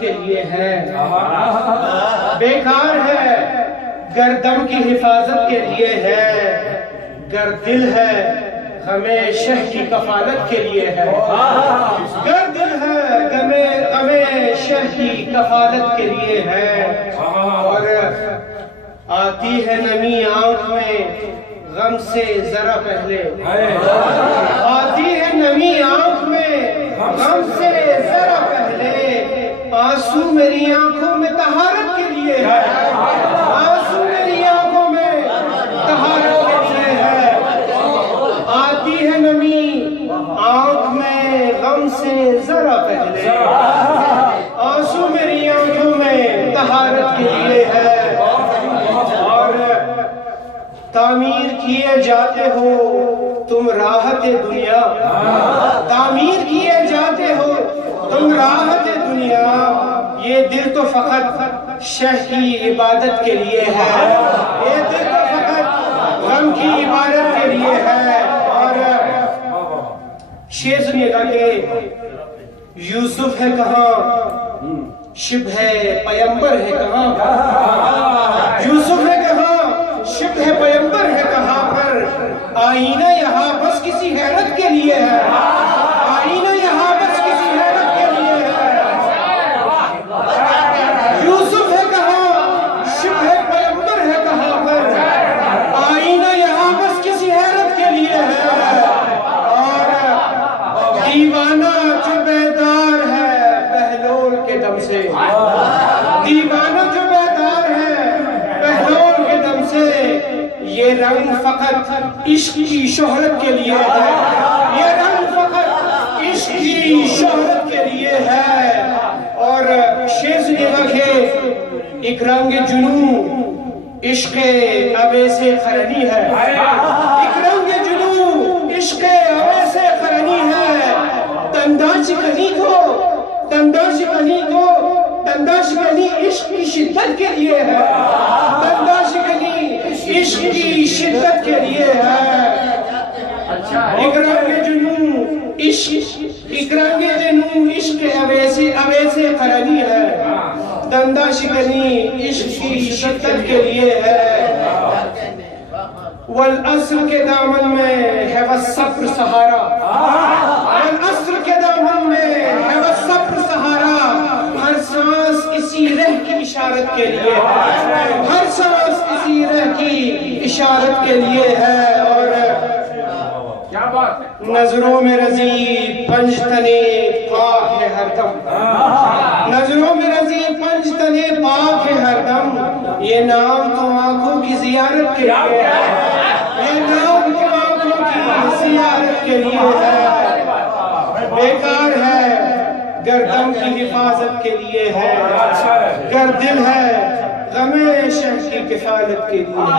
کے لیے ہے، بیکار ہے گردم کی حفاظت کے لیے ہے، گر دل ہے غمِ شہ کی کفالت کے لیے ہے، گر دل ہے غمِ شہ کی کفالت کے لیے ہے، اور آتی ہے نمی آنکھ میں غم سے ذرا پہلے، آتی ہے نمی آنکھ میں غم سے ذرا پہلے، آنسو میری آنکھوں میں طہارت کے لیے ہے، آنسو میری آنکھوں میں طہارت کے لیے ہے، آتی ہے نمی آنکھ میں غم سے ذرا پہلے، آنسو میری آنکھوں میں طہارت کے لیے ہے، اور تعمیر کیے جاتے ہو تم راحت دنیا، تعمیر کیے جاتے ہو تم راحت دنیا، یہ دل تو فقط شہ کی عبادت کے لیے ہے، یہ دل تو فقط غم کی عبادت کے لیے ہے۔ اور شعر سنیے گا کہ یوسف ہے کہاں شبہ پیمبر ہے کہاں، یوسف ہے کہاں شبہ پیمبر ہے کہاں پر، آئینہ یہاں بس کسی حیرت کے لیے ہے، آئینہ یہاں بس کسی حیرت کے لیے ہے، یوسف ہے کہاں شبہ پیمبر ہے کہاں پر، آئینہ یہاں بس کسی حیرت کے لیے ہے، اور دیوانہ جو بیدار ہے بہلول کے دم سے، دیوانہ جو بیدار ہے بہلول کے دم سے، یہ رنگ فقط عشق کی شہرت کے لیے ہے، یہ رنگ فقط عشق کی شہرت کے لیے ہے۔ اور شعر سنیے گا کہ ایک رنگ جنوں عشق اویس قرنی ہے، ایک رنگ جنوں عشق اویس قرنی ہے، تنداش کنی کو عشق کی شدت کے لیے ہے، تنداش کنی عشق کی شدت کے لیے ہے، ایک رنگ جنوں عشق اویس قرنی ہے، دندہ شکنی عشق کی شدت کے لیے ہے، والعصر کے دامن میں ہے والصبر سہارا، والعصر کے دامن میں ہے والصبر سہارا، ہر سانس اسی رہ کی اشارت کے لیے ہے، ہر سانس اسی رہ کی اشارت کے لیے ہے، اور نظروں میں رضی پنج تنے پاک ہے ہر دم، نظروں میں رضی پنج تنے پاک ہے ہر دم، یہ نام تو آنکھوں کی زیارت کے لیے ہے، یہ نام تو آنکھوں کی زیارت کے لیے ہے، بیکار ہے گردم کی حفاظت کے لیے ہے، گر دل ہے غمِ شہ کی کفالت کے لیے ہے۔